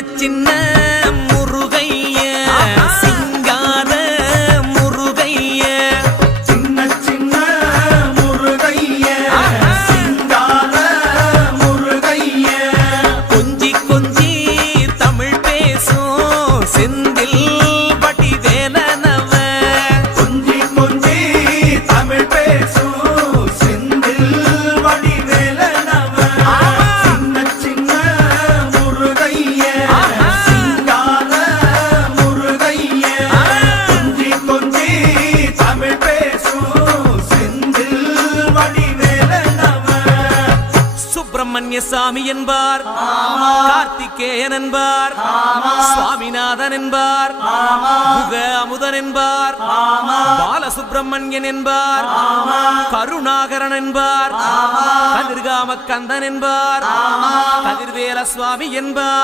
சின்ன முருகைய சிங்கார முருகைய சின்ன சின்ன முருகைய சிங்கார முருகைய கொஞ்சி கொஞ்சி தமிழ் பேசும் செந்தில் வடிவேலனவ கொஞ்சி கொஞ்சி தமிழ் பேசும் செந்தில் வடிவேலனவ சின்ன சின்ன முருகைய சிங்கார முருகைய கொஞ்சி கொஞ்சி தமிழ் பேசும் செந்தில் வடிவேலனவ சுப்பிரமணிய சாமி என்பார், கார்த்திகேயன் என்பார், சுவாமிநாதன் என்பார், முக அமுதன் என்பார், பாலசுப்பிரமணியன் என்பார், கருணாகரன் என்பார், கதிர்காம கந்தன் என்பார், கதிர்வேல சுவாமி என்பார்.